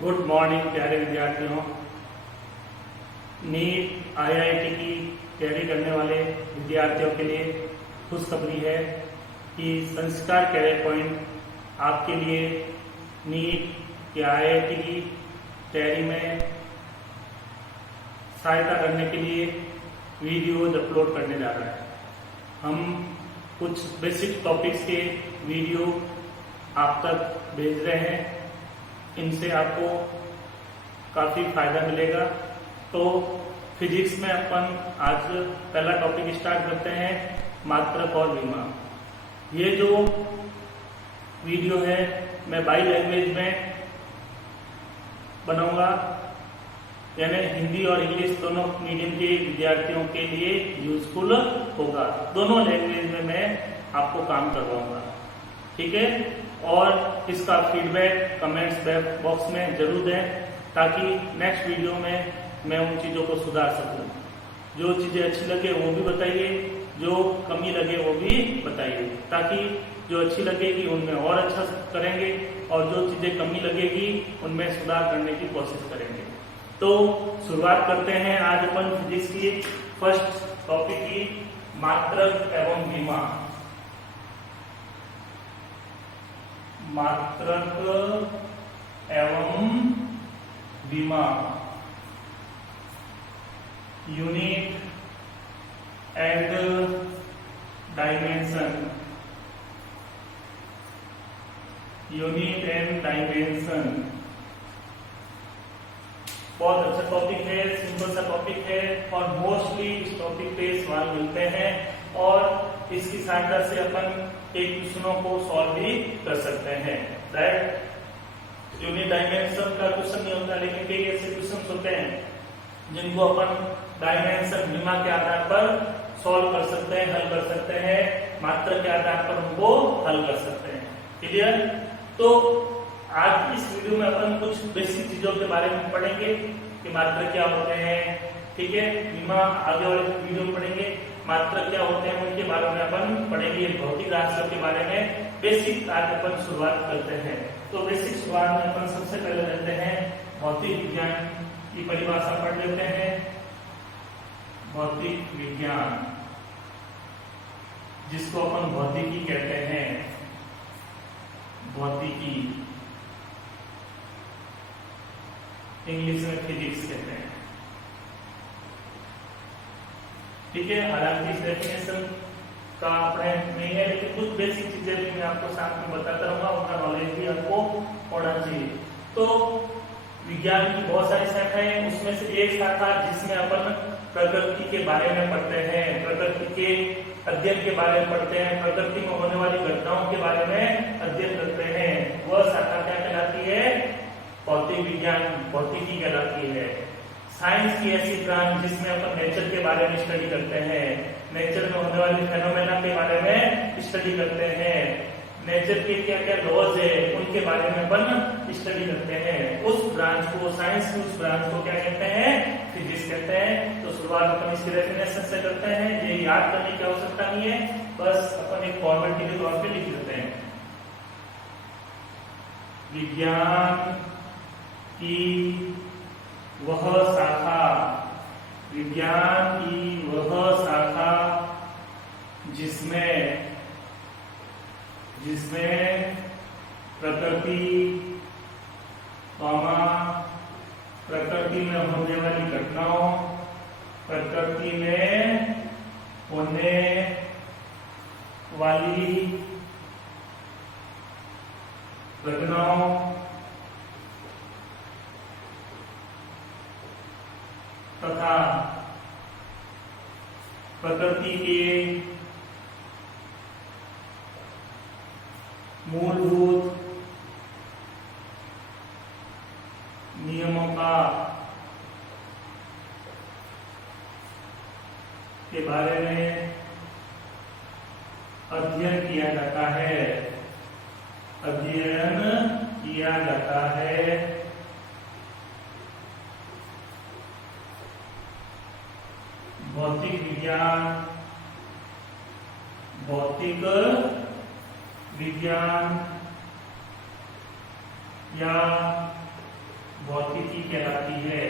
Good morning प्यारे विद्यार्थियों। NEET IIT की तैयारी करने वाले विद्यार्थियों के लिए खुशखबरी है कि संस्कार कैरियर पॉइंट आपके लिए नीट या आईआईटी की तैयारी में सहायता करने के लिए वीडियोज अपलोड करने जा रहा है। हम कुछ बेसिक टॉपिक्स के वीडियो आप तक भेज रहे हैं, इनसे आपको काफी फायदा मिलेगा। तो फिजिक्स में अपन आज पहला टॉपिक स्टार्ट करते हैं, मात्रक और विमा। ये जो वीडियो है मैं बाई लैंग्वेज में बनाऊंगा, यानी हिंदी और इंग्लिश दोनों मीडियम के विद्यार्थियों के लिए यूजफुल होगा। दोनों लैंग्वेज में मैं आपको काम करवाऊंगा, ठीक है। और इसका फीडबैक कमेंट्स बॉक्स में जरूर दें ताकि नेक्स्ट वीडियो में मैं उन चीजों को सुधार सकूं। जो चीजें अच्छी लगे वो भी बताइए, जो कमी लगे वो भी बताइए, ताकि जो अच्छी लगेगी उनमें और अच्छा करेंगे और जो चीजें कमी लगेगी उनमें सुधार करने की कोशिश करेंगे। तो शुरुआत करते हैं आज अपन फिजिक्स की फर्स्ट टॉपिक की, मात्रक एवं विमा। मात्रक एवं विमा, unit and dimension. Unit and dimension बहुत अच्छा टॉपिक है, सिंपल सा टॉपिक है और मोस्टली इस टॉपिक पे सवाल मिलते हैं और इसकी सहायता से अपन एक क्वेश्चनों को सॉल्व भी कर सकते हैं। राइट, यूनिट डायमेंशन का क्वेश्चन नहीं होता, लेकिन कई ऐसे क्वेश्चन होते हैं जिनको अपन डायमेंशन विमा के आधार पर सॉल्व कर सकते हैं, हल कर सकते हैं, मात्रक के आधार पर उनको हल कर सकते हैं। क्लियर? तो आज इस वीडियो में अपन कुछ बेसिक चीजों के बारे में पढ़ेंगे कि मात्रक क्या होते हैं, ठीक है। विमा आगे वाले वीडियो में पढ़ेंगे, मात्रक क्या होते हैं उनके बारे में अपन पढ़ेंगे, भौतिक राशियों के बारे में बेसिक आज अपन शुरुआत करते हैं। तो बेसिक शुरुआत में अपन सबसे पहले लेते हैं भौतिक विज्ञान की परिभाषा पढ़ लेते हैं। भौतिक विज्ञान जिसको अपन भौतिकी कहते हैं, भौतिकी इंग्लिश में फिजिक्स कहते हैं, ठीक है। हालांकि इस डेफिनेशन का अपने नहीं है, लेकिन कुछ बेसिक चीजें भी मैं आपको साथ में बताता रहूंगा, उनका नॉलेज भी आपको होना चाहिए। तो विज्ञान की बहुत सारी शाखाएं हैं, उसमें से एक शाखा जिसमें अपन प्रकृति के बारे में पढ़ते हैं, प्रकृति के अध्ययन के बारे में पढ़ते हैं, प्रकृति में होने वाली घटनाओं के बारे में अध्ययन करते हैं, वह शाखा क्या कहलाती है? भौतिक विज्ञान, भौतिकी कहलाती है। साइंस की ऐसी ब्रांच जिसमें अपन नेचर के बारे में स्टडी करते हैं, नेचर में होने वाले फेनोमेना के बारे में स्टडी करते हैं, नेचर के क्या क्या लॉज है उनके बारे में अपन स्टडी करते हैं। उस ब्रांच को, साइंस की उस ब्रांच को क्या कहते हैं? फिजिक्स कहते हैं। तो शुरुआत अपन इसकी डेफिनेशन से करते हैं, ये याद करने की आवश्यकता नहीं है, बस अपन एक फॉर्मेट के तौर पे लिख देते हैं। विज्ञान की वह शाखा, विज्ञान की वह शाखा जिसमें प्रकृति, प्रकृति में होने वाली घटनाओं, प्रकृति में होने वाली घटनाओं तथा प्रकृति के मूलभूत नियमों के बारे में अध्ययन किया जाता है, अध्ययन किया जाता है। भौतिक विज्ञान, भौतिक विज्ञान या भौतिकी कहलाती है।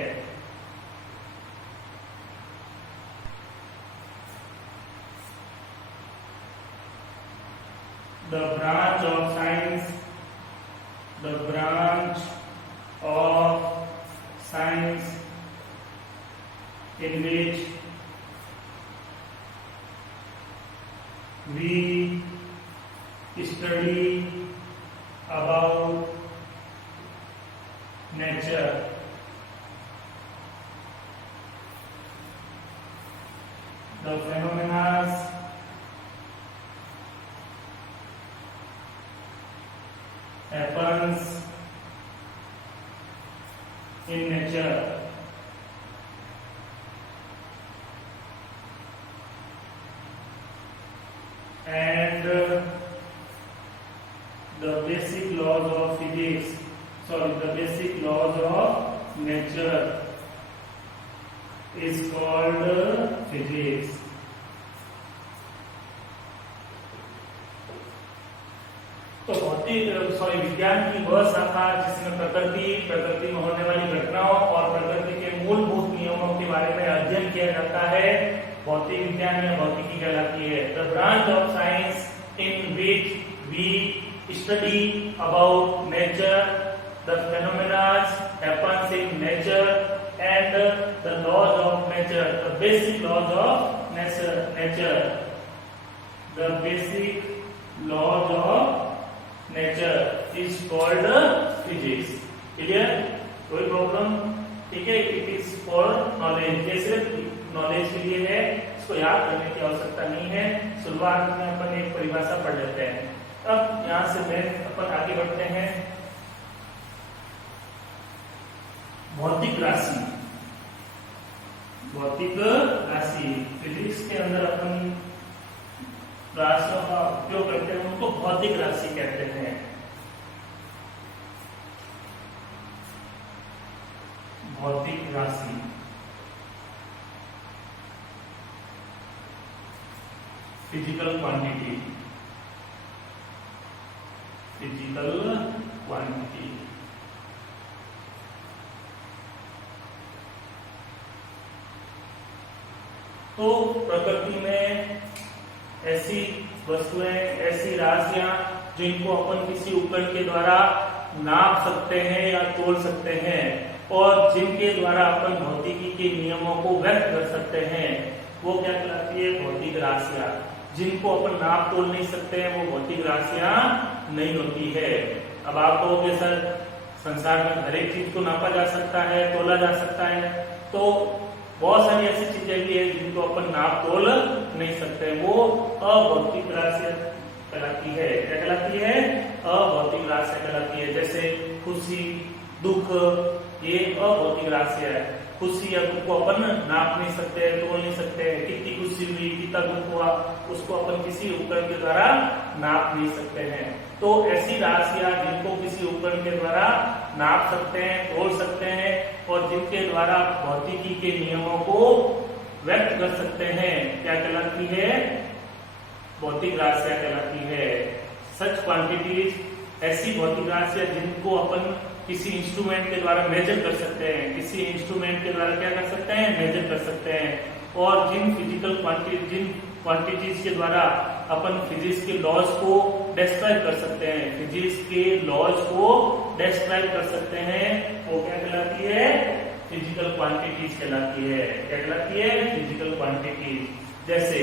The branch of science in which we study about nature. The phenomena happens in nature, and the basic laws of physics, the basic laws of nature is called physics. तो विज्ञान की वह शाखा जिसमें प्रकृति में होने वाली घटनाओं और प्रकृति के मूलभूत नियमों के बारे में अध्ययन किया जाता है, भौतिक विज्ञान या भौतिकी कहलाती है। The branch of science in which we study about nature, the phenomena happens in nature and the laws of nature, the basic laws of nature, the basic laws of nature is called physics. Clear? कोई problem? ठीक है, it is for knowledge, ये सिर्फ knowledge के लिए है, इसको याद करने की आवश्यकता नहीं है। शुरुआत में अपन एक परिभाषा पढ़ लेते हैं। अब यहां से अपन आगे बढ़ते हैं। भौतिक राशि, फिजिक्स के अंदर अपन राशियों का उपयोग करते हैं, उनको भौतिक राशि कहते हैं। भौतिक राशि फिजिकल क्वांटिटी, तो प्रकृति में ऐसी वस्तुएं, ऐसी राशियां जिनको अपन किसी उपकरण के द्वारा नाप सकते हैं या तोल सकते हैं, और जिनके द्वारा अपन भौतिकी के नियमों को व्यक्त कर सकते हैं, वो क्या कहलाती है? भौतिक राशियां। जिनको अपन नाप तोल नहीं सकते हैं, वो भौतिक राशियां नहीं होती है। अब आप कहोगे सर संसार में हर एक चीज को नापा जा सकता है, तोला जा सकता है, तो बहुत सारी ऐसी चीजें भी है जिनको अपन नाप तोल नहीं सकते, वो अभौतिक राशियां कहलाती है। क्या कहलाती है? अभौतिक राशियां कहलाती है। जैसे खुशी, दुख, ये अभौतिक राशियां है। खुशी या दुख को अपन नाप नहीं सकते, तोल नहीं सकते। कितनी खुशी हुई, कितना दुख हुआ, उसको अपन किसी उपकरण के द्वारा नाप नहीं सकते हैं। तो ऐसी राशियां जिनको किसी उपकरण के द्वारा नाप सकते हैं, तोल सकते हैं, और जिनके द्वारा भौतिकी के नियमों को व्यक्त कर सकते हैं, क्या कहलाती है? भौतिक राशियां कहलाती है। सच क्वांटिटीज, ऐसी भौतिक राशियां जिनको अपन किसी इंस्ट्रूमेंट के द्वारा मेजर कर सकते हैं, किसी इंस्ट्रूमेंट के द्वारा क्या कर सकते हैं? मेजर कर सकते हैं। और जिन क्वांटिटीज के द्वारा अपन फिजिक्स के लॉज को डिस्क्राइब कर सकते हैं, वो क्या कहलाती है? फिजिकल क्वांटिटीज कहलाती है। क्या कहलाती है? Physical quantities. जैसे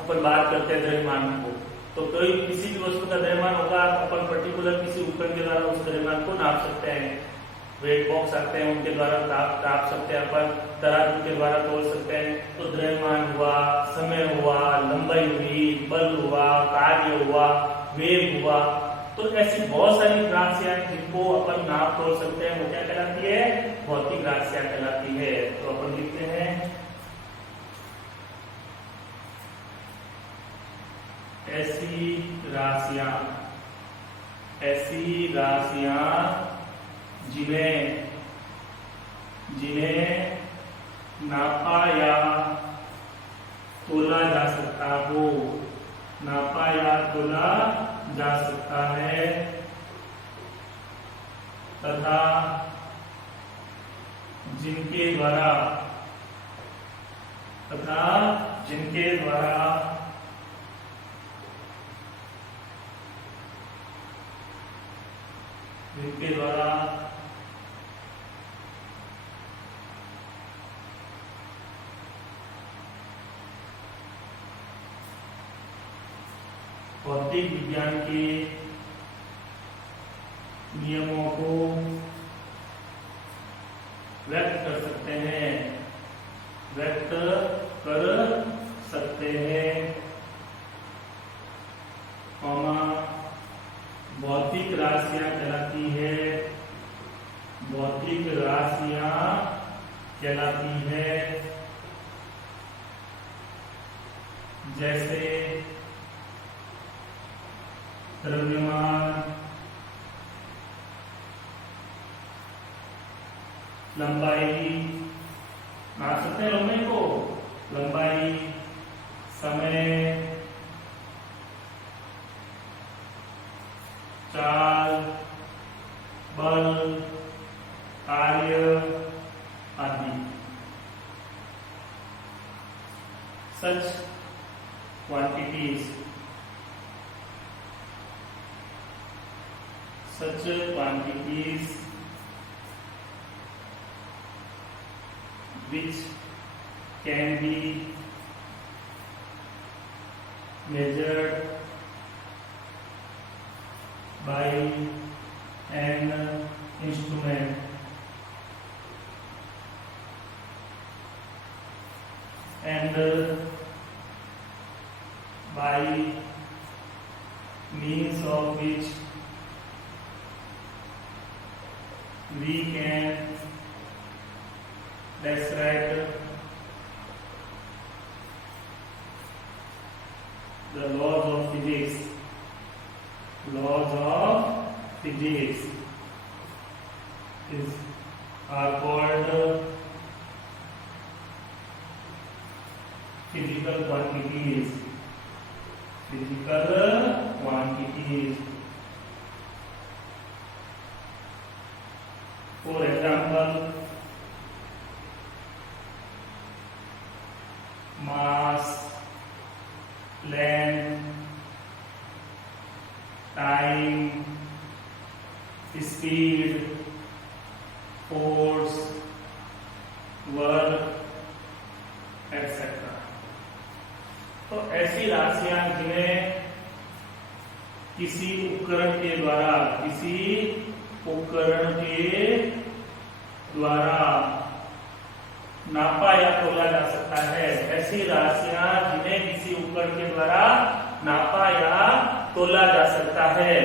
अपन बात करते हैं द्रव्यमान को, तो कोई किसी भी वस्तु का द्रव्यमान होगा, अपन पर्टिकुलर किसी उपकरण के द्वारा उस द्रव्यमान को नाप सकते हैं। वेट बॉक्स आते हैं, उनके द्वारा नाप सकते हैं, अपन तराजू के द्वारा तोल सकते हैं। तो द्रव्यमान हुआ, समय हुआ, लंबाई हुई, बल हुआ, कार्य हुआ, वेग हुआ, तो ऐसी बहुत सारी राशियां जिनको अपन नाप तोल सकते हैं, वो क्या कहलाती है? भौतिक राशियां कहलाती है। तो अपन लिखते हैं ऐसी राशियां जिन्हें नापा या तोला जा सकता हो, नापा या तोला जा सकता है, तथा जिनके द्वारा तथा जिनके द्वारा भौतिक विज्ञान के नियमों को व्यक्त कर सकते हैं, भौतिक राशियां कहलाती है, भौतिक राशियां कहलाती है। जैसे द्रव्यमान, लंबाई, मान सकते हैं लंबाई को, लंबाई, समय, चाल, बल, कार्य आदि। Such quantities which can be measured by an instrument and by means of which we can describe the laws of physics. Are called physical quantities. For example, mass, length, time, speed, force, work, etc. तो ऐसी राशियां जिन्हें किसी उपकरण के द्वारा नापा या तोला जा सकता है, ऐसी राशियां जिन्हें किसी उपकरण के द्वारा नापा या तोला जा सकता है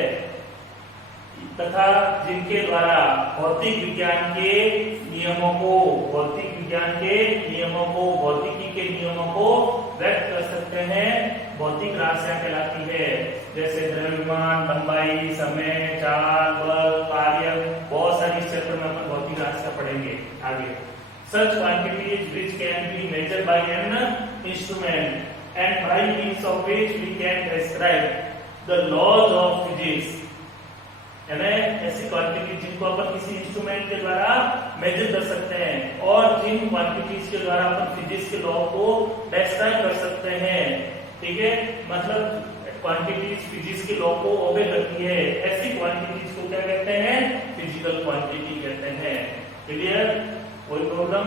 तथा जिनके द्वारा भौतिक विज्ञान के नियमों को, भौतिकी के नियमों को व्यक्त कर सकते हैं, भौतिक राशियां कहलाती है। जैसे द्रव्यमान, लंबाई, समय, चाल, बल, कार्य, बहुत सारी इस चैप्टर में अपन भौतिक राशियां पढ़ेंगे आगे। Such quantities which can be measured by an instrument and by means of which we can describe the laws of physics, यानी ऐसी क्वांटिटी जिनको अपन किसी इंस्ट्रूमेंट के द्वारा मेजर कर सकते हैं और जिन क्वांटिटीज के द्वारा अपन फिजिक्स के लॉ को डिस्क्राइब कर सकते हैं। ठीक है, मतलब क्वांटिटीज फिजिक्स के लॉ को ओबे करती है, ऐसी क्वांटिटीज को क्या कहते हैं? फिजिकल क्वांटिटी कहते हैं। क्लियर? कोई प्रॉब्लम?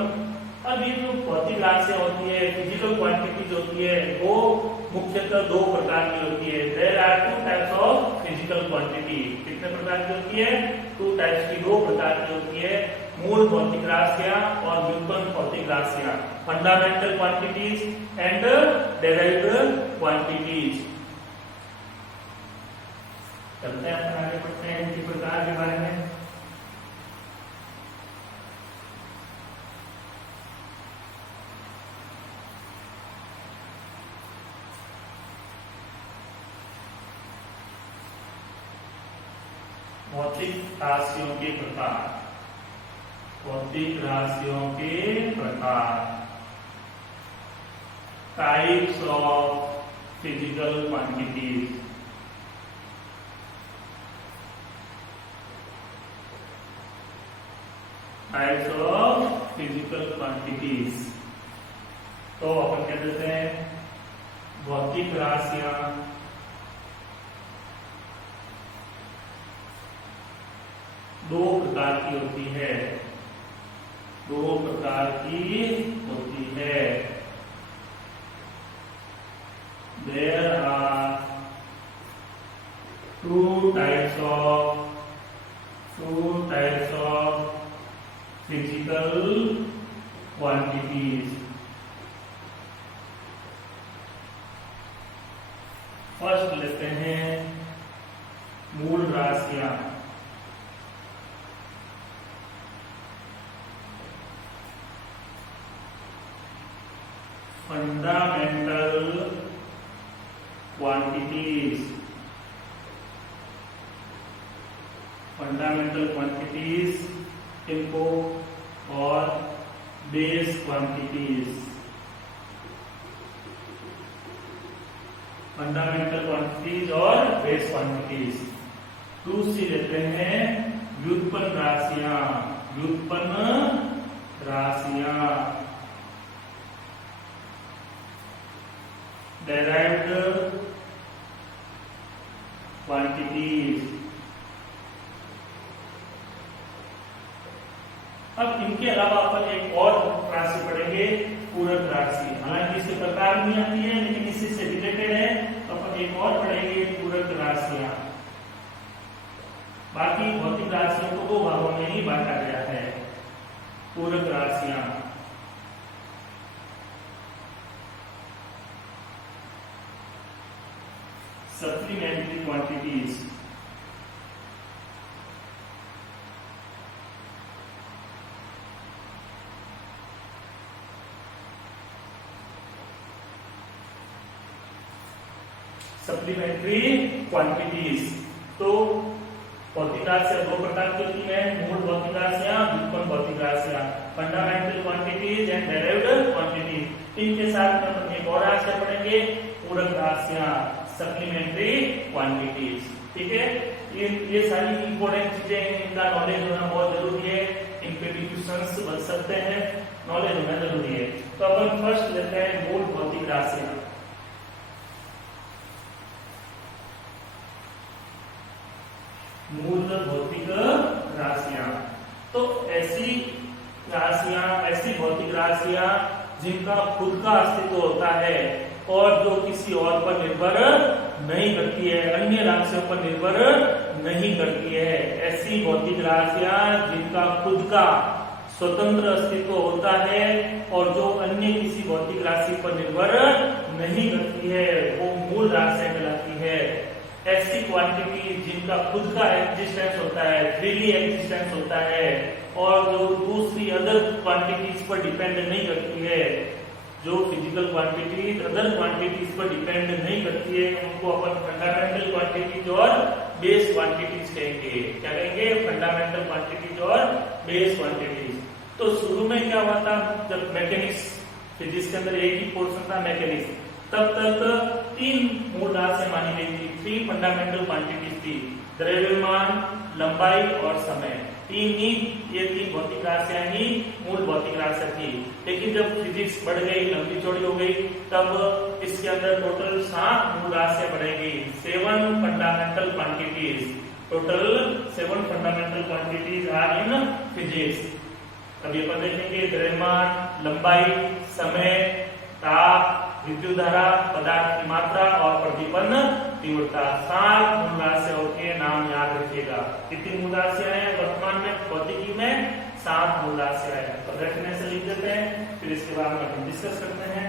अब ये जो भौतिक राशियां होती है, फिजिकल क्वांटिटीज होती है, वो मुख्यतः दो प्रकार की होती है। There are two types of physical quantity. कितने प्रकार की होती है? टू टाइप्स की, दो प्रकार की होती है। मूल भौतिक राशियां और व्युत्पन्न भौतिक राशियां, fundamental quantities and derived quantities. चलते हैं अपन आगे बढ़ते हैं इनके प्रकार के बारे में। भौतिक राशियों के प्रकार, types of physical quantities. Types of physical quantities. तो अपन कह देते हैं भौतिक राशियां दो प्रकार की होती है, दो प्रकार की होती है। There are two types of physical quantities. First लेते हैं मूल राशियां। फंडामेंटल क्वांटिटीज, फंडामेंटल क्वांटिटीज इनको और बेस क्वांटिटीज। फंडामेंटल क्वांटिटीज और बेस क्वांटिटीज। दूसरी लेते हैं व्युत्पन्न राशियां, व्युत्पन्न राशियां derived quantities। अब इनके अलावा अपन एक और राशि पढ़ेंगे, पूरक राशि। हालांकि इसके प्रकार नहीं आती है लेकिन इसी से रिलेटेड है, तो अपन एक और पढ़ेंगे पूरक राशियां। बाकी भौतिक राशियों को दो भागों में ही बांटा गया है। पूरक राशियां supplementary quantities। Supplementary quantities. तो भौतिक राशियां दो प्रकार की होती है, मूल भौतिक राशियां, व्युत्पन्न भौतिक राशियां। Fundamental quantities and derivative quantities. इनके साथ में अपन एक और राशियां पढ़ेंगे, पूरक राशियां, सप्लीमेंट्री क्वांटिटीज। ठीक है, ये सारी इंपॉर्टेंट चीजें, इनका नॉलेज होना बहुत जरूरी है। इन पे भी क्वेश्चंस बन सकते हैं, नॉलेज होना जरूरी है। तो अपन फर्स्ट लेते हैं मूल भौतिक राशियां। मूल भौतिक राशियां तो ऐसी राशियां, ऐसी भौतिक राशियां जिनका खुद का अस्तित्व होता है और जो किसी और पर निर्भर नहीं करती है, अन्य राशियों पर निर्भर नहीं करती है। ऐसी भौतिक राशियां जिनका खुद का स्वतंत्र अस्तित्व होता है और जो अन्य किसी भौतिक राशि पर निर्भर नहीं करती है, वो मूल राशियां कहलाती है। ऐसी क्वांटिटी जिनका खुद का एग्जिस्टेंस होता है, फ्रीली एग्जिस्टेंस होता है और जो दूसरी अदर क्वांटिटीज पर डिपेंड नहीं करती है, जो फिजिकल क्वांटिटीज अदर क्वांटिटीज पर डिपेंड नहीं करती है, उनको अपन फंडामेंटल क्वांटिटीज और बेस क्वांटिटीज कहेंगे। क्या कहेंगे? फंडामेंटल क्वांटिटीज और बेस क्वांटिटीज। तो शुरू में क्या हुआ था, जब मैकेनिक्स फिजिक्स के अंदर एक ही पोर्शन था मैकेनिक्स, तब तक तीन मूल राशियां मानी गई थी, थ्री फंडामेंटल क्वांटिटीज थी, द्रव्यमान, लंबाई और समय। ये तीन भौतिक राशियां ही मूल भौतिक राशियां थी। लेकिन जब फिजिक्स बढ़ गई, लंबी चौड़ी हो गई, तब इसके अंदर टोटल 7 मूल राशियां बढ़ेगी, 7 fundamental quantities. Total 7 fundamental quantities are in physics. अभी अपन देखेंगे द्रव्यमान, लंबाई, समय, ताप, विद्युत धारा, पदार्थ की मात्रा और प्रतिपन्न तीव्रता। 7 मूल राशियों के नाम याद रखिएगा। कितनी मूल राशियां हैं वर्तमान में भौतिकी में? 7 मूल राशियां हैं। तो डेफिनेशन लिख देते हैं, फिर इसके बाद में हम डिस्कस करते हैं।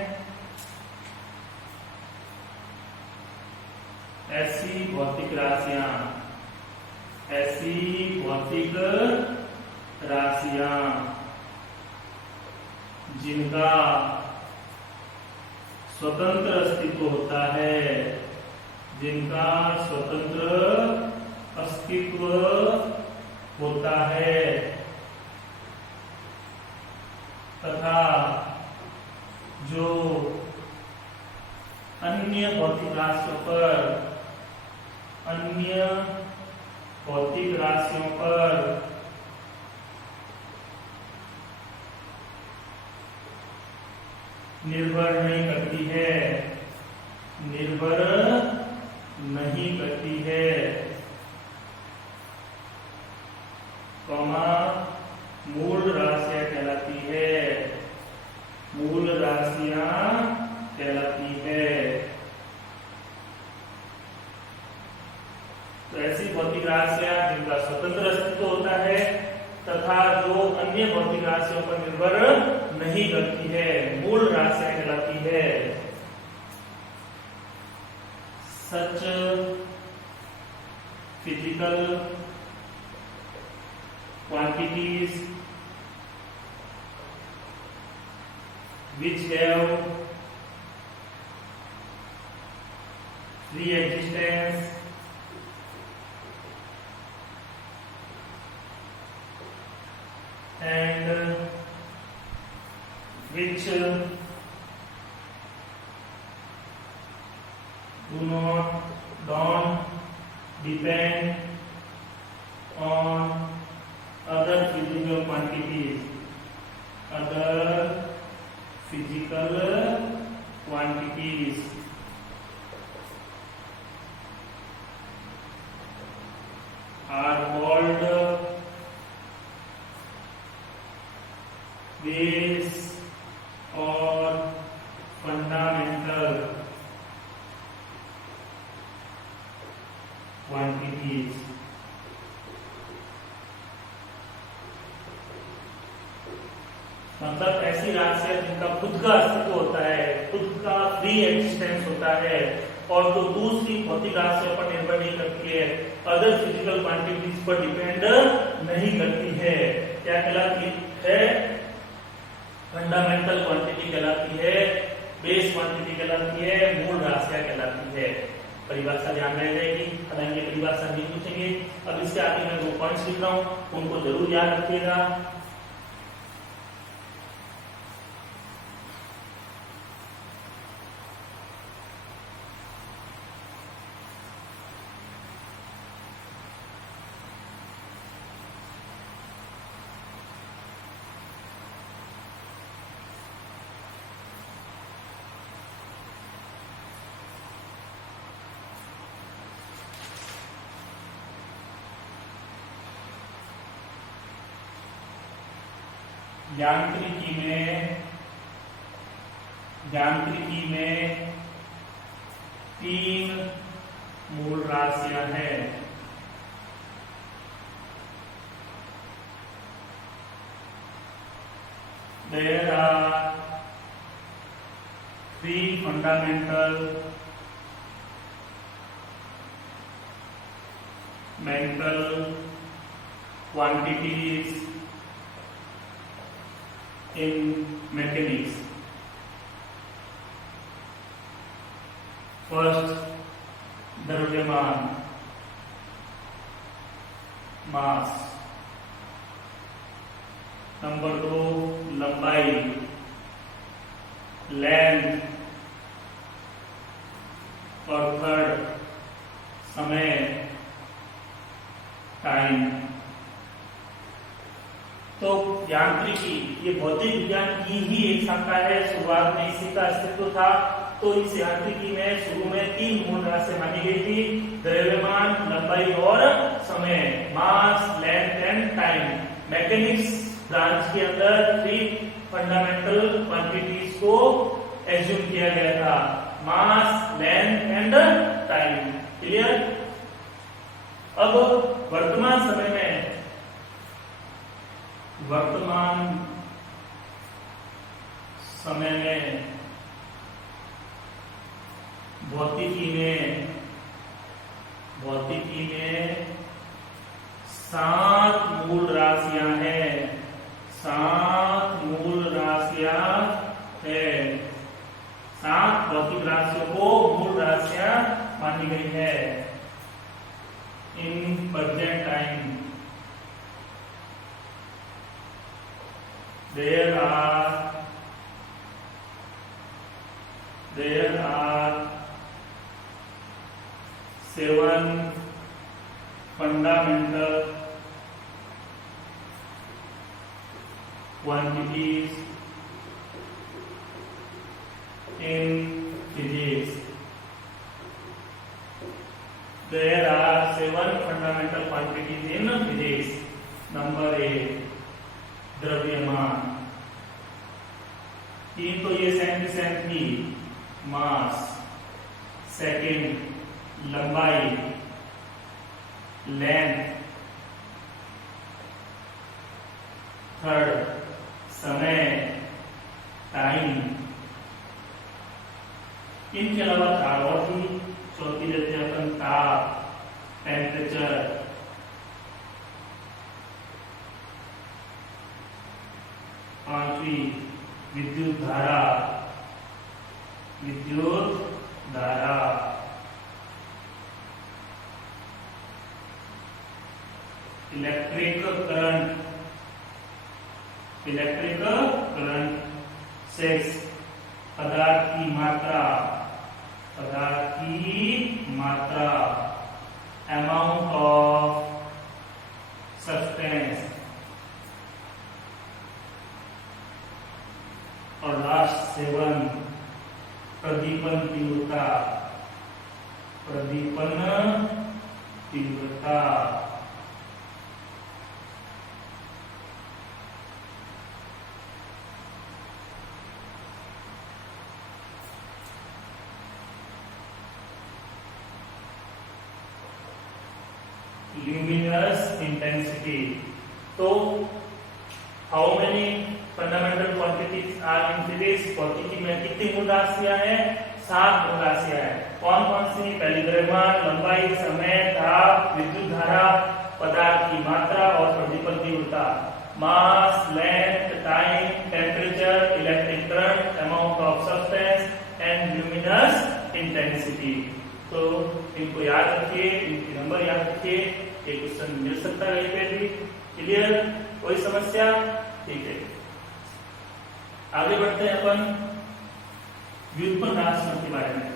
ऐसी भौतिक राशियां, ऐसी भौतिक राशियां जिनका स्वतंत्र अस्तित्व होता है, जिनका स्वतंत्र अस्तित्व होता है तथा जो अन्य भौतिक राशियों पर निर्भर नहीं करती है, निर्भर नहीं करती है, कॉमा मूल राशियां कहलाती है, मूल राशियां कहलाती है। तो ऐसी भौतिक राशियां जिनका स्वतंत्र अस्तित्व होता है तथा जो अन्य भौतिक राशियों पर निर्भर नहीं करती है, मूल राशियां कहलाती है। Such physical quantities which have free existence and which don't depend on other physical quantities, other physical quantities are called base or fundamental quantities। मतलब ऐसी राशियां जिनका खुद का अस्तित्व होता है, खुद का फ्री एग्जिस्टेंस होता है और जो दूसरी भौतिक राशियों पर निर्भर नहीं करती है, अदर फिजिकल क्वांटिटीज पर डिपेंड नहीं करती है। क्या कहलाती है? फंडामेंटल क्वांटिटी कहलाती है, बेस क्वांटिटी कहलाती है, मूल राशियां कहलाती है। परिभाषा ध्यान रह जाएगी, हालांकि परिभाषा नहीं पूछेंगे। अब इसके आगे मैं 2 पॉइंट्स लिख रहा हूँ, उनको जरूर याद रखिएगा। यांत्रिकी में 3 मूल राशियां हैं। There are 3 fundamental mental quantities in mechanics। First, द्रव्यमान, मास। नंबर 2, लंबाई, लेंथ। और थर्ड, समय, टाइम। तो यांत्रिकी ये भौतिक विज्ञान की ही एक शाखा है, शुरुआत में इसी का अस्तित्व था। तो इस यांत्रिकी में शुरू में 3 मूल राशियां मानी गई थी, द्रव्यमान, लंबाई और समय, mass, length and time. Mechanics branch के अंदर 3 फंडामेंटल क्वांटिटीज को एज्यूम किया गया था, मास, लेंथ एंड टाइम। क्लियर? अब वर्तमान समय में भौतिकी में 7 मूल राशियां हैं, 7 मूल राशियां हैं। 7 भौतिक राशियों को मूल राशियां मानी गई है in present time. There are 7 fundamental quantities in physics. There are 7 fundamental quantities in physics. Number 8 द्रव्यमान, 3 तो ये सेंट की मास, सेकंड लंबाई लेंथ, थर्ड समय टाइम, इनके अलावा 4 और भी, चौथी लेते हैं अपन ताप टेम्परेचर, पांचवी विद्युत धारा, इलेक्ट्रिक करंट, 6 पदार्थ की मात्रा, अमाउंट ऑफ सब्सटेंस, और लास्ट 7 प्रदीपन तीव्रता, ल्यूमिनस इंटेंसिटी। तो how many fundamental quantities are in physics? भौतिकी में कितनी मूल राशियां हैं? 7 मूल राशियां हैं। कौन कौन सी? पहली द्रव्यमान, लंबाई, समय, ताप, विद्युत धारा, पदार्थ की मात्रा और प्रदीपन तीव्रता। Mass, length, time, temperature, electric current, amount of substance and luminous intensity. तो इनको याद रखिए, इनके नंबर याद रखिए, एक क्वेश्चन मिल सकता है कहीं पे भी। क्लियर? कोई समस्या? ठीक है, आगे बढ़ते हैं अपन व्युत्पन्न राशियों के बारे में।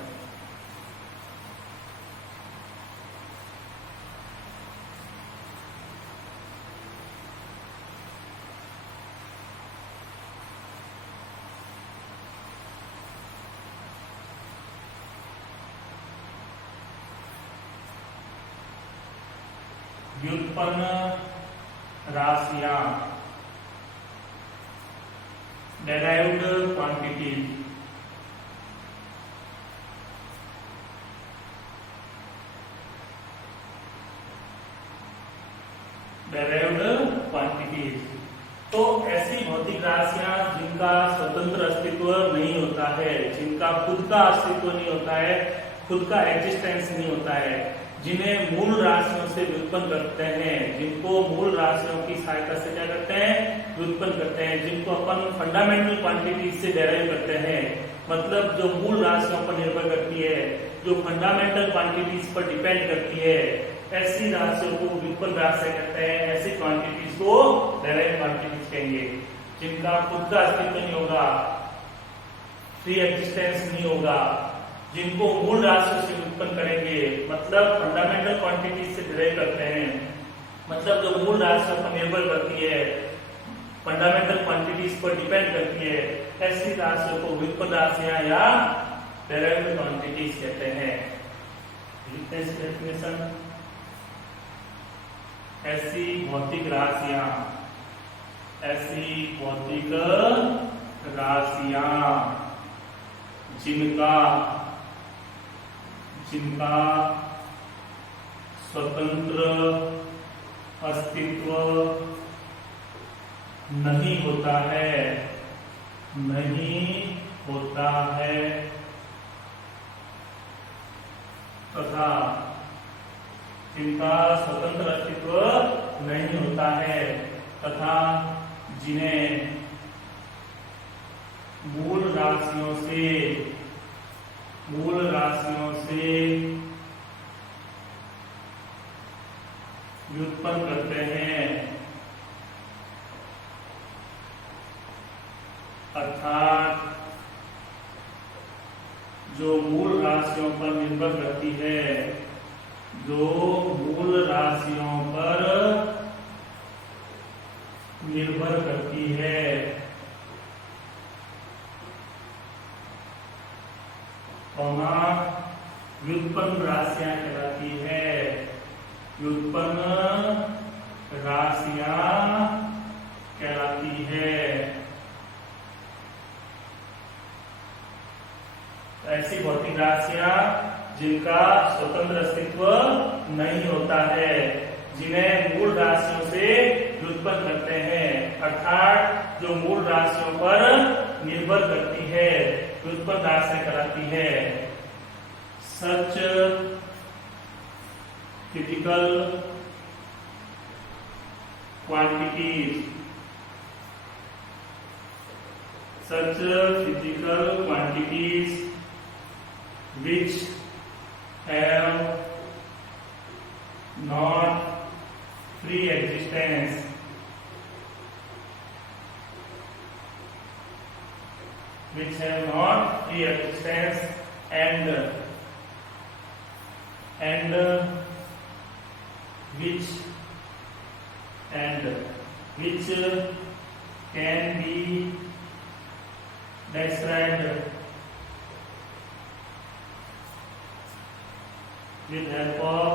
व्युत्पन्न राशियां, derived quantities। तो ऐसी भौतिक राशियां जिनका स्वतंत्र अस्तित्व नहीं होता है, जिनका खुद का अस्तित्व नहीं होता है, खुद का एग्जिस्टेंस नहीं होता है, जिन्हें मूल राशियों से व्युत्पन्न करते हैं, जिनको मूल राशियों की सहायता से क्या करते हैं? व्युत्पन्न करते हैं, जिनको अपन फंडामेंटल क्वांटिटीज से डेराइव करते हैं। मतलब जो मूल राशियों पर निर्भर करती है, जो फंडामेंटल क्वांटिटीज पर डिपेंड करती है, ऐसी राशियों को व्युत्पन्न राशियां कहते हैं। ऐसी क्वांटिटीज को डेराइव क्वांटिटीज कहेंगे, जिनका खुद का अस्तित्व नहीं होगा, फ्री एग्जिस्टेंस नहीं होगा, जिनको मूल राशियों से उत्पन्न करेंगे। मतलब फंडामेंटल क्वांटिटीज से डिराइव करते हैं, मतलब जो मूल राशियों पर निर्भर करती है, फंडामेंटल क्वांटिटीज पर डिपेंड करती है, ऐसी राशियों को व्युत्पन्न राशियां या डेराइव्ड क्वांटिटीज कहते हैं। लिखते हैं इसकी डेफिनेशन। ऐसी भौतिक राशियां जिनका स्वतंत्र अस्तित्व नहीं होता है तथा जिनका स्वतंत्र अस्तित्व नहीं होता है तथा जिन्हें मूल राशियों से व्युत्पन्न करते हैं, अर्थात जो मूल राशियों पर निर्भर करती है, व्युत्पन्न राशियां कहलाती है। ऐसी भौतिक राशियां जिनका स्वतंत्र अस्तित्व नहीं होता है, जिन्हें मूल राशियों से व्युत्पन्न करते हैं, अर्थात जो मूल राशियों पर निर्भर करती है, व्युत्पन्न राशियां कहलाती है। Such physical quantities, such physical quantities which have not free existence, which have not free existence and which can be described with help of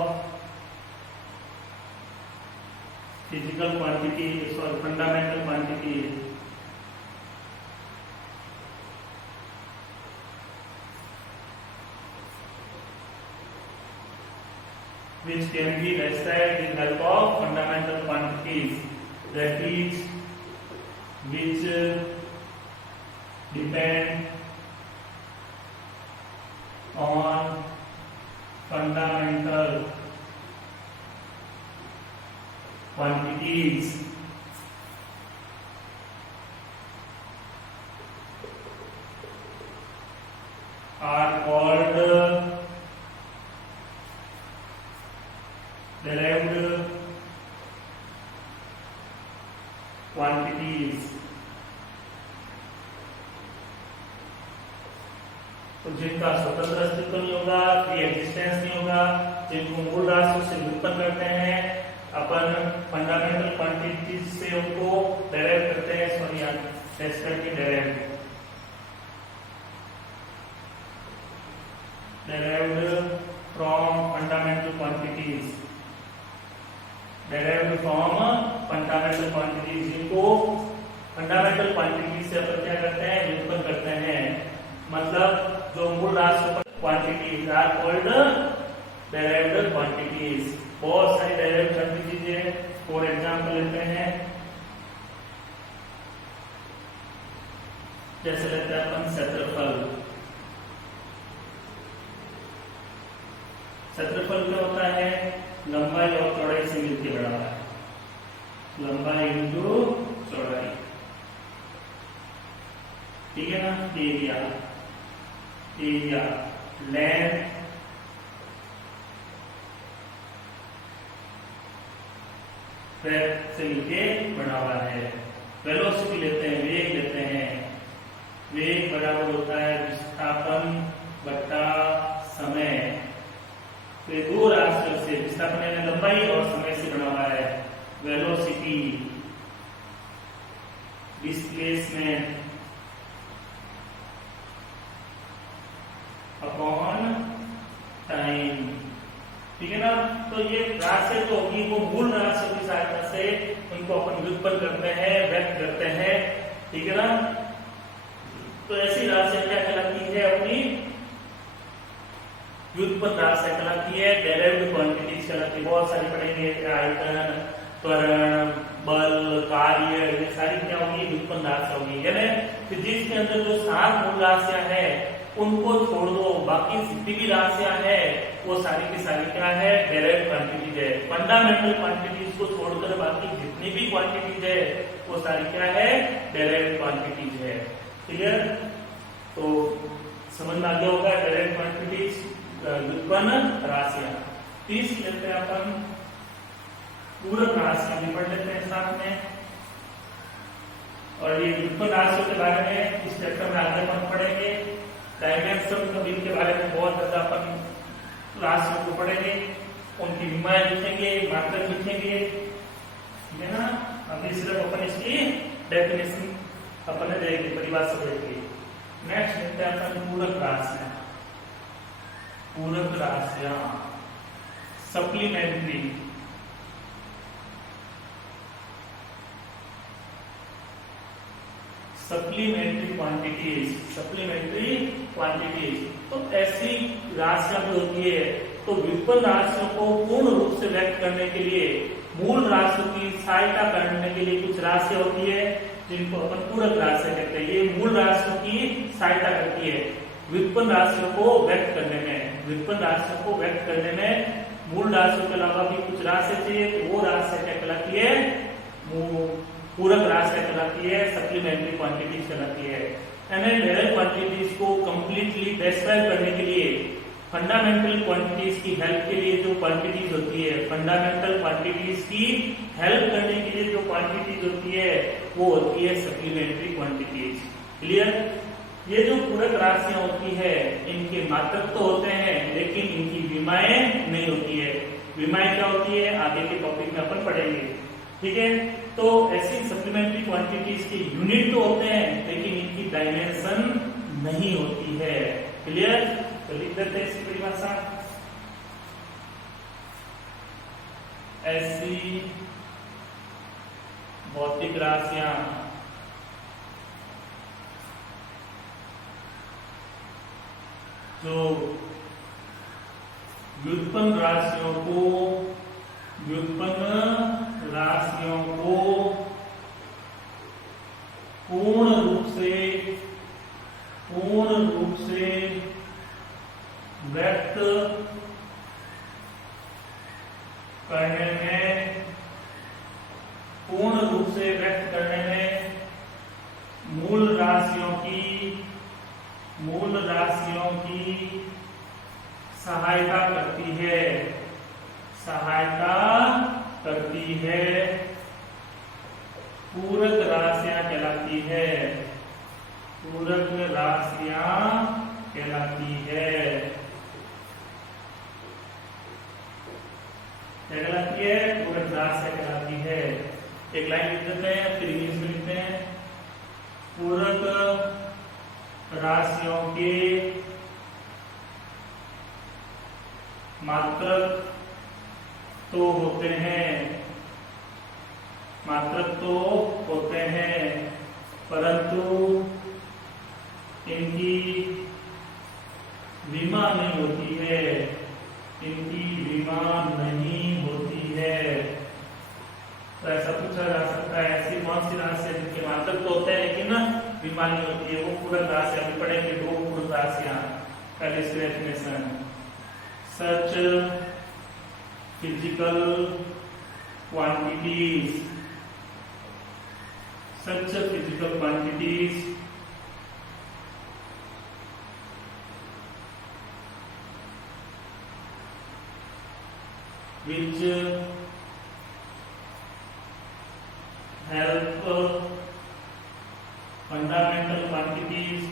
physical quantity or fundamental quantity, which can be described with help of fundamental quantities, that is, which depend on fundamental quantities, are called derived quantities। तो जिनका स्वतंत्र अस्तित्व नहीं होगा, free existence नहीं होगा, जिनको मूल राशियों से व्युत्पन्न करते हैं, अपन फंडामेंटल क्वांटिटीज से उनको डेराइव करते हैं, derived from fundamental quantities, derived from fundamental quantities, जिनको फंडामेंटल क्वांटिटीज से अपन क्या करते हैं, व्युत्पन्न करते हैं। मतलब जो मूल राशियों पर quantities are called derived quantities. बहुत सारी डेराइव्ड क्वांटिटीज है, फॉर एग्जांपल लेते हैं, जैसे लेते हैं अपन क्षेत्रफल। क्षेत्रफल क्या होता है, लंबाई और चौड़ाई से मिलकर बना हुआ है, लंबाई इंटू चौड़ाई, ठीक है ना। एरिया लेंथ से मिलके बना हुआ है। वेलोसिटी लेते हैं, वेग लेते हैं, वेग बराबर होता है विस्थापन बटा समय। तो दो राशियों से, विस्थापन यानी लंबाई और समय से बना हुआ है। वेलोसिटी डिस्प्लेसमेंट अपॉन टाइम, ठीक है ना। तो ये राशि जो होगी वो मूल राशियों की सहायता से उनको अपन व्युत्पन्न करते हैं, व्यक्त करते हैं, ठीक है ना। तो ऐसी राशि क्या कहलाती है, अपनी व्युत्पन्न राशि कहलाती है, डेराइव्ड क्वांटिटीज कहलाती है। बहुत सारी पढ़ेंगे, आयतन, त्वरण, बल, कार्य, ये सारी क्या होगी, व्युत्पन्न राशि होगी। यानी फिजिक्स के अंदर जो 7 मूल राशियां हैं उनको छोड़ दो, बाकी जितनी भी राशियां हैं वो सारी की सारी क्या है, डेराइव्ड क्वांटिटीज है। फंडामेंटल क्वांटिटीज को छोड़कर बाकी जितनी भी क्वांटिटीज है वो सारी क्या है, डेराइव्ड क्वांटिटीज है। क्लियर? तो समझ में आ गया होगा, डेराइव्ड क्वांटिटीज व्युत्पन्न राशियां। 30 लेते हैं अपन, पूरक राशियां भी पढ़ लेते हैं साथ में। और ये व्युत्पन्न राशियों के बारे में इस चैप्टर में आगे अपन पढ़ेंगे। डायमेंशन के बारे में बहुत ज्यादा अपन राशियों को पढ़ेंगे, उनकी विमाएं लिखेंगे, मात्रक लिखेंगे, ठीक है ना। अभी सिर्फ अपन इसकी डेफिनेशन अपन देखेंगे, परिभाषा देखेंगे। नेक्स्ट देखते हैं अपन पूरक राशियां। पूरक राशियां सप्लीमेंट्री सप्लीमेंट्री क्वांटिटीज। तो ऐसी राशियां भी होती है। तो व्युत्पन्न राशियों को पूर्ण रूप से व्यक्त करने के लिए मूल राशियों की सहायता करने के लिए कुछ राशियां होती है जिनको अपन पूरक राशियां कहते हैं। ये मूल राशियों की सहायता करती है व्युत्पन्न राशियों को व्यक्त करने में। मूल राशियों के अलावा भी कुछ राशियां चाहिए, तो वो राशियां क्या कहलाती है? पूरक राशियां कहलाती है, सप्लीमेंट्री क्वांटिटीज कहलाती है। डेरिवेटिव क्वांटिटीज को कंप्लीटली डिस्क्राइब करने के लिए फंडामेंटल क्वांटिटीज की हेल्प के लिए जो क्वांटिटीज होती है, फंडामेंटल क्वांटिटीज की हेल्प करने के लिए जो क्वांटिटीज होती है वो होती है सप्लीमेंट्री क्वांटिटीज। क्लियर? ये जो पूरक राशियां होती है इनके मात्रक तो होते हैं लेकिन इनकी विमाएं नहीं होती है। विमाएं क्या होती है आगे के टॉपिक में अपन पढ़ेंगे। ठीक है, तो ऐसी सप्लीमेंट्री क्वांटिटीज के यूनिट तो होते हैं लेकिन इनकी डायमेंशन नहीं होती है। क्लियर? तो लिख देते हैं इसकी परिभाषा। ऐसी भौतिक राशियां जो व्युत्पन्न राशियों को पूर्ण रूप से व्यक्त करने में मूल राशियों की सहायता करती है पूरक राशियां कहलाती है। पूरक राशियां कहलाती है। क्या कहलाती है? पूरक राशियां कहलाती है। एक लाइन लिख देते हैं, फिर इंग्लिश में लिखते हैं। पूरक राशियों के मात्रक तो होते हैं परंतु इनकी विमा नहीं होती है। तो ऐसा पूछा जा सकता है ऐसी कौन सी राशि है जिनके मात्रक तो होते हैं लेकिन विमा नहीं होती है? वो पूरक राशियां। भी पढ़ेंगे दो पूरक राशियां। पहले इसकी definition, such physical quantities which help fundamental quantities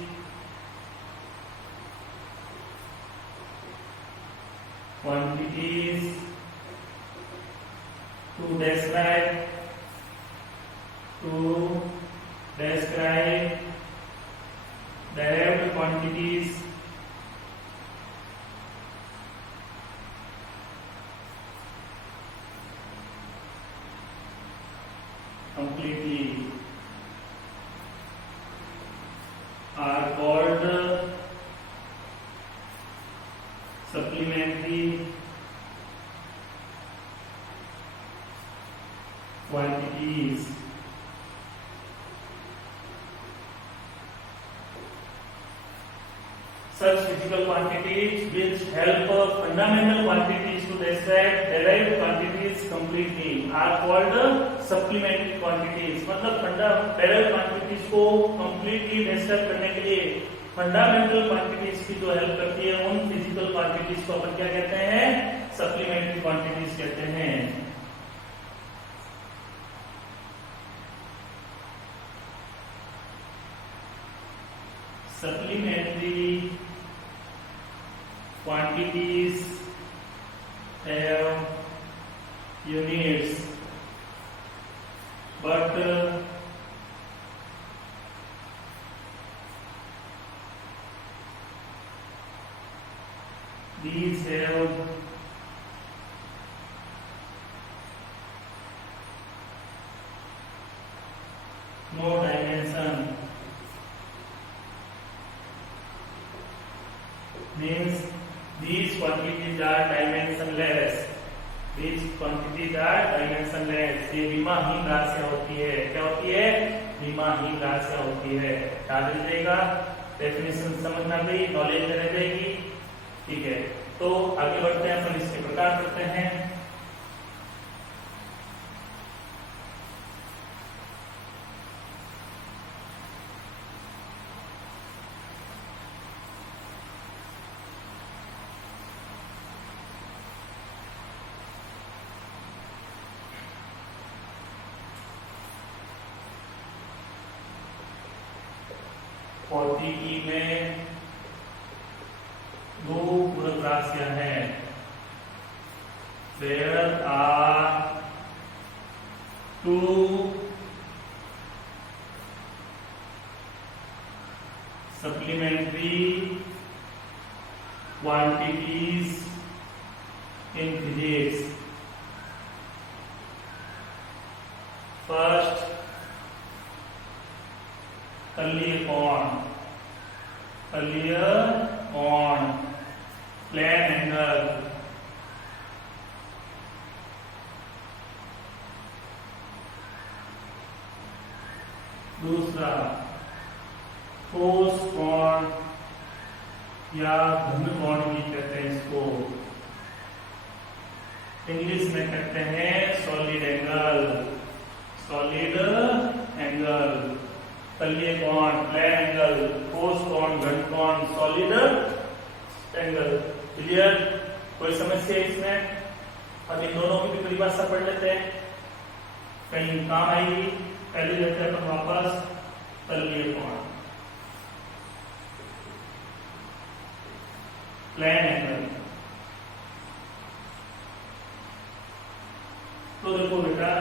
to describe derived quantities completely are called supplementary quantities. Such physical quantities which help fundamental quantities to describe derived quantities completely are called supplementary quantities. मतलब derived quantities को completely describe करने के लिए fundamental quantities की जो help करती है उन फिजिकल क्वांटिटीज को अपन क्या कहते हैं? सप्लीमेंट्री क्वांटिटीज कहते हैं। Supplementary quantities have units, but these have no dimension. means these quantities are dimensionless. These quantities are dimensionless. ये विमाहीन राशियां होती है। क्या होती है? विमाहीन राशियां होती है। याद रखिएगा, डेफिनेशन समझना भी, नॉलेज में रह जाएगी। ठीक है, तो आगे बढ़ते हैं, अपन इसके प्रकार करते हैं। भौतिकी में दो पूरक राशियां हैं। There are two supplementary quantities in physics. First, तलीय कोण, प्लेन एंगल। दूसरा ठोस कोण या घन कोण भी कहते हैं इसको, इंग्लिश में कहते हैं सॉलिड एंगल। सॉलिड एंगल, तलीय कोण, प्लेन एंगल, ठोस कोण, घन कोण, सॉलिड एंगल। क्लियर? कोई समस्या इसमें? अब इन दोनों की भी परिभाषा पढ़ लेते हैं, कहीं काम आएगी। पहले लेते हैं अपन वापस तलीय कोण, प्लेन एंगल। तो देखो बेटा,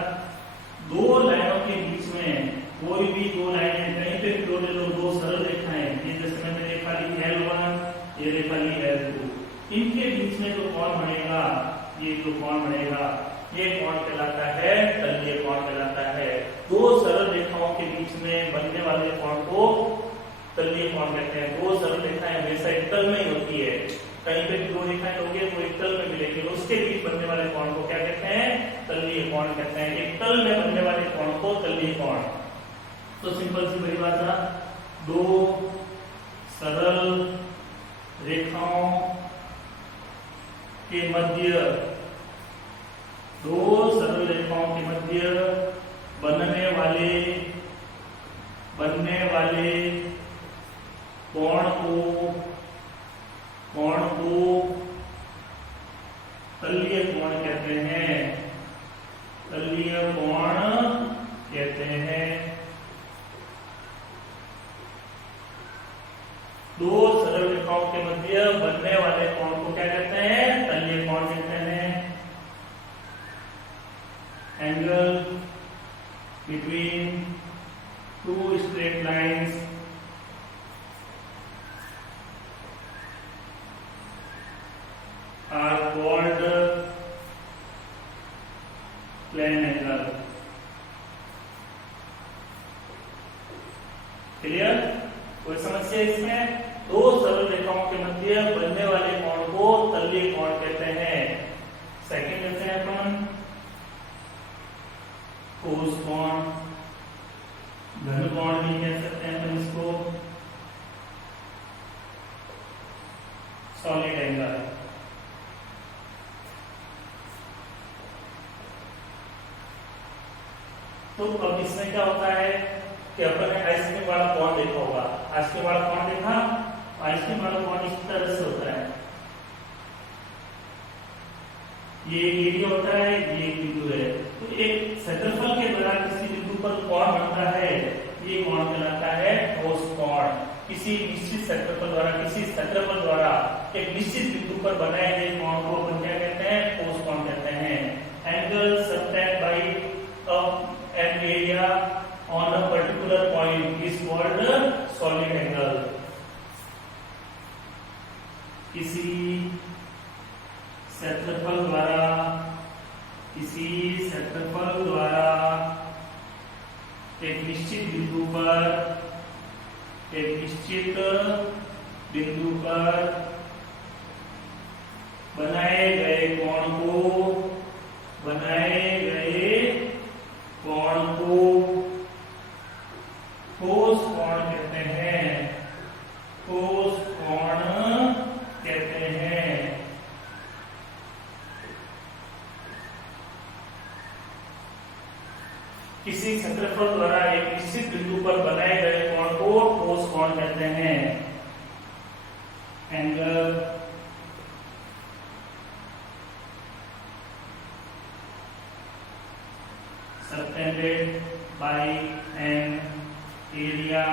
दो लाइनों के बीच में कोई भी दो लाइनें कहीं पे भी ले लो, दो सरल रेखाएं, जैसे मैंने रेखा ली L1, ये रेखा ली L2, इनके बीच में जो कोण बनेगा, ये जो कोण बनेगा, ये कोण कहलाता है तलीय कोण कहलाता है। दो सरल रेखाओं के बीच में बनने वाले कोण को तलीय कोण कहते हैं। दो सरल रेखाएं हमेशा एक तल में ही होती है, कहीं पे दो रेखाएं होंगे तो एक तल में मिलेंगे, उसके बीच बनने वाले कोण को क्या कहते हैं? तलीय कोण कहते हैं। एक तल में बनने वाले कोण को तलीय कोण। तो सिंपल सी परिभाषा, दो सरल रेखाओं के मध्य, दो सरल रेखाओं के मध्य बनने वाले कोण को तलीय कोण कहते हैं। तलीय कोण कहते हैं। दो सरल रेखाओं के मध्य बनने वाले कोण को क्या कहते हैं? तलीय कोण कहते हैं। Angle between two straight lines are called plane angle. Clear? कोई समस्या इसमें? दो सरल रेखाओं के मध्य बनने वाले कोण को तलीय कोण कहते हैं। सेकंड लेते हैं अपन ठोस कोण, घन कोण भी कह सकते हैं अपन इसको, सॉलिड एंगल। तो अब इसमें क्या होता है कि अपन ने आइसक्रीम वाला कोण देखा होगा। आइसक्रीम वाला कोण देखा, आइसक्रीम वाला कोण इस तरह से होता है, ये एक एरिया होता है, ये एक बिंदु है। तो एक क्षेत्रफल के द्वारा किसी बिंदु पर कोण बनता है, ये कोण कहलाता है ठोस कोण। किसी निश्चित क्षेत्रफल द्वारा, किसी क्षेत्रफल द्वारा एक निश्चित बिंदु पर बनाए गए कोण को अपन क्या कहते हैं? ठोस कोण कहते हैं। Angle subtended by an area on a particular point is called solid angle. किसी क्षेत्रफल द्वारा एक निश्चित बिंदु पर बनाए गए कोण को ठोस कोण कहते हैं। ठोस कोण कहते हैं। किसी क्षेत्रफल द्वारा एक निश्चित बिंदु पर बनाए गए कोण को ठोस कोण कहते हैं। Angle subtended by an area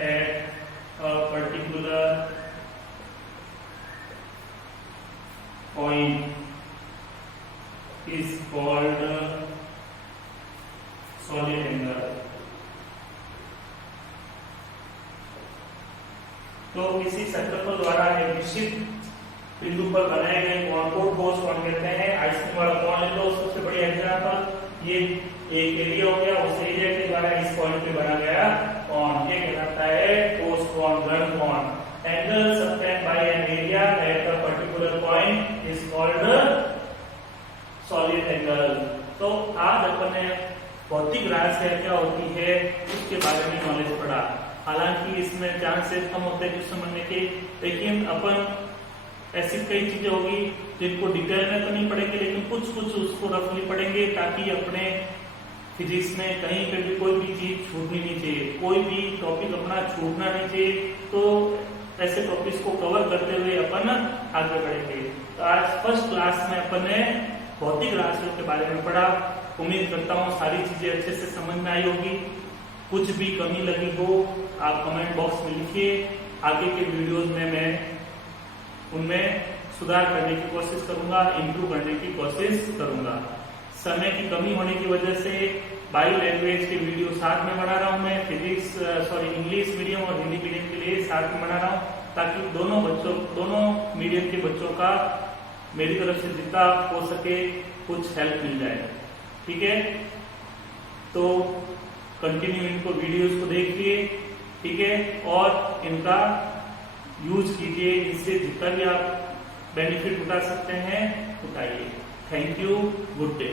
at a particular point is called solid angle। तो किसी क्षेत्रफल द्वारा एक निश्चित बिंदु पर बनाए गए कोण को ठोस कोण कहते हैं। आइसक्रीम वाला कोण ले लो, सबसे बढ़िया एग्जांपल ये एक एरिया हो गया, उस एरिया के द्वारा इस पॉइंट पे बना गया कोण, ये कहलाता है ठोस कोण, घन कोण। Angle subtended by an area at a particular point is called solid angle. तो आज अपन ने भौतिक राशि क्या होती है उसके बारे में नॉलेज पढ़ा। हालांकि इसमें चांसेस कम होते हैं कुछ समझने के, लेकिन अपन ऐसी कई चीजें होगी जिनको डिटेल में तो नहीं पढ़ेंगे, लेकिन कुछ उसको रफली पढ़ेंगे ताकि अपने फिजिक्स में कहीं पे भी कोई भी चीज छूटनी नहीं चाहिए, कोई भी टॉपिक अपना छूटना नहीं चाहिए। तो ऐसे टॉपिक्स को कवर करते हुए अपन आगे बढ़ेंगे। तो आज फर्स्ट क्लास में अपन ने भौतिक राशियों के बारे में पढ़ा। उम्मीद करता हूँ सारी चीजें अच्छे से समझ में आई होगी। कुछ भी कमी लगी हो आप कमेंट बॉक्स में लिखिए। आगे के वीडियोज में मैं उनमें सुधार करने की कोशिश करूंगा, इंप्रूव करने की कोशिश करूंगा। समय की कमी होने की वजह से बाई लैंग्वेज के वीडियो साथ में बना रहा हूं मैं, इंग्लिश मीडियम और हिंदी मीडियम के लिए साथ में बना रहा हूं, ताकि दोनों मीडियम के बच्चों का मेरी तरफ से जितना हो सके कुछ हेल्प मिल जाए। ठीक है, तो कंटिन्यू इनको वीडियोस को देखिए, ठीक है, और इनका यूज कीजिए। इससे जितना भी आप बेनिफिट उठा सकते हैं उठाइए। Thank you, good day.